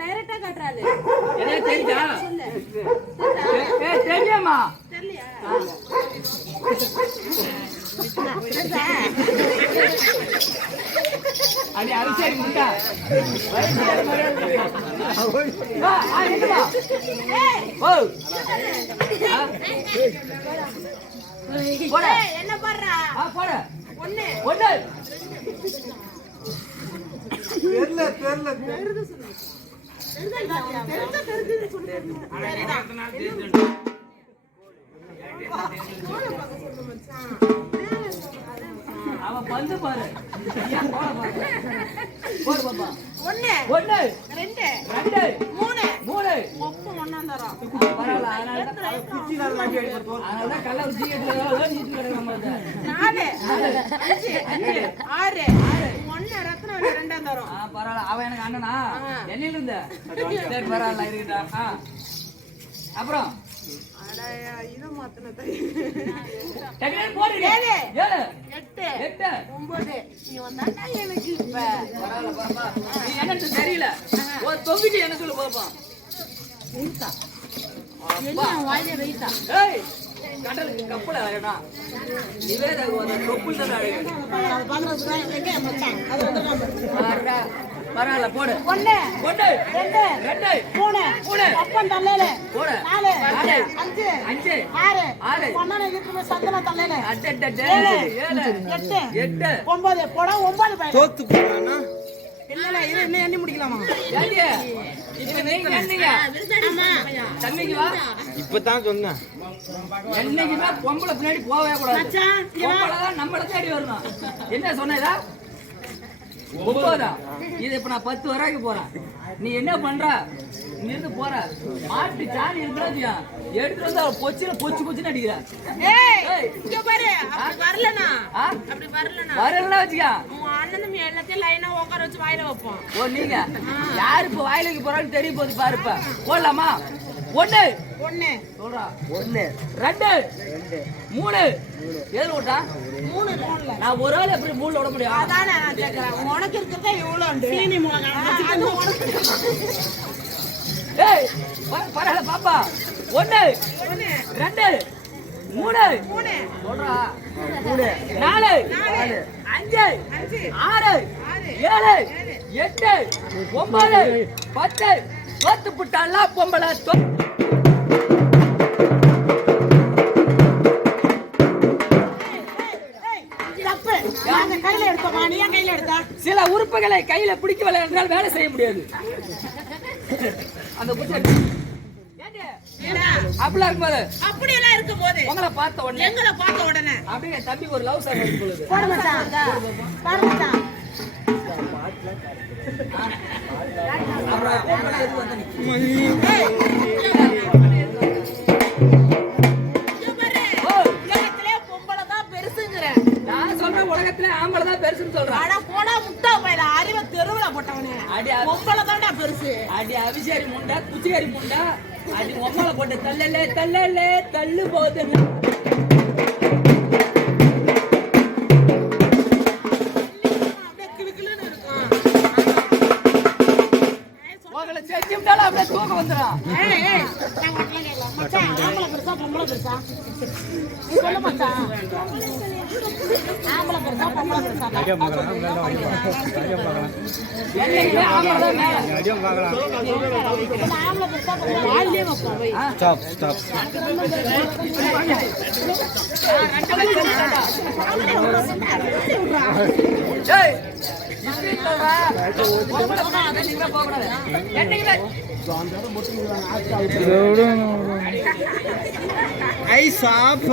டைரக்டா காட்றாரு. என்ன தெரியுதா? தெரியுமா? தெரியலையா? அடி அரிசி முட்டா. என்ன பண்றா? போடு. ஒண்ணு. ஒண்ணு. தெரியல அவன் பந்து பாரு. போடு பாப்பா. ஒண்ணு. ஒண்ணு. ரெண்டு. ரெண்டு. மூணு. மூணு. ஒப்பு ஒண்ணாந்தரம். பரவாயில்ல. அதனால கல்ல ஊத்தி நாலு. அஞ்சு. ஆறு. ஒண்ணு ரத்னம் ரெண்டாந்தரம். பரவாயில்ல. அவன் எனக்கு அண்ணனா? என்னையில இருந்த? சரி பரவாயில்ல இருக்கட்டா. அப்புறம் இது மாத்தினது. போடு. 7 8 8 9 நீ வந்தா எனக்கு இப்ப பரவாயில்ல பாப்பா. நீ என்னன்னு தெரியல. ஒரு தொங்கிட்டு எனக்கு சொல்ல பாப்பா. வெயிட்டா என்ன வாயில வெயிட்டா? ஏய் கடலுக்கு கப்பல வேணா. நிவேதா ஒரு கப்பல் தான் அழகு. அது பாக்குறதுக்கு எங்க மச்சான் அது வந்து பரவாயில்ல போடு. ஒண்ணு. ஒண்ணு. ரெண்டு. ரெண்டு. மூணு. மூணு. அப்பன் தள்ளல. போடு. நாலு. நாலு. அஞ்சு. அஞ்சு. ஆறு. ஆறு. பொண்ணன இருக்குமே சந்தன தள்ளல. அடடடே. 7 8 8 9 போடா 9 பையன். தோத்து போறானா? இல்ல இது இன்னும் எண்ணி முடிக்கலாமா? ஏண்டி இது நீங்க என்னங்க? ஆமா. தண்ணிக்கு வா. இப்பதான் சொன்னேன். என்னைக்குமே பொம்பளை பின்னாடி போகவே கூடாது. மச்சான் பொம்பளை தான் நம்மள தேடி வரணும். என்ன சொன்னதா? 9 இது இப்ப நான் 10 வரைக்கும் போறேன். நீ என்ன பண்ற? நீ இருந்து போற மாட்டு சாணி இருக்கிறா எடுத்துட்டு வந்து அவ பொச்சு அடிக்கிற. ஏய் இங்க பாரு அப்படி வரலனா அப்படி வரலனா வரலனா வச்சியா உன் அண்ணனும் எல்லாத்தையும் லைனா உட்கார வச்சு வாயில வைப்போம். ஓ நீங்க யாரு இப்ப வாயிலுக்கு போறான்னு தெரிய போகுது பாருப்ப. போடலாமா? 1 1 சொல்றா. 1 2 3 ஏழு ஓட்டா 3 போடல. நான் ஒரு ஆள் எப்படி 3 விட முடியும்? அதானே நான் கேக்குறேன். உனக்கு இருக்கிறதே இவ்வளவு உண்டு. சீனி மிளகாய் அது உனக்கு. ஏய் பரவாயில்ல பாப்பா. 1 2 3 சொல்றா. 3 4 5 6 7 8 9 10 தோத்து புட்டாளா பொம்பளை சில உறுப்புகளை கையில பிடிக்கவில்லை என்றால் வேலை செய்ய முடியாது. அந்த அப்படிலாம் இருக்கும்போது அப்படியெல்லாம் இருக்கும்போது உங்களை பார்த்த உடனே எங்களை பார்த்த உடனே அப்படியே தம்பிக்கு ஒரு லவ் சாங் சொல்லுது. நான் சொல்றேன் உலகத்திலே ஆம்பளை தான் பெருசுன்னு சொல்றேன். போடா முட்டா பையல அறிவை தெருவுல போட்டவனே. பொம்பளை தான்டா பெருசு. அடி அபிஷேரி முண்டா குச்சிகாரி முண்டா அடி பொம்பளை போட்டு தள்ளலே தள்ளு போது. உங்களை செஞ்சுட்டாலும் அப்படியே தூக்கம் வந்துடும். ஆம்பளை பெருசா பொம்பளை பெருசா சொல்ல மாட்டான். ஆம்பளை பெருசா பொம்பளை பெருசா என்னைக்குமே ஆம்பளை தான் மேல. ஆம்பளை பெருசா பொம்பளை வாயிலே வைப்போம். Stop stop. ஏய் இப்படி சொல்றா. பொம்பளை போனா அதை நீங்க போக கூடாது. என்னைக்குமே ஐ சாப்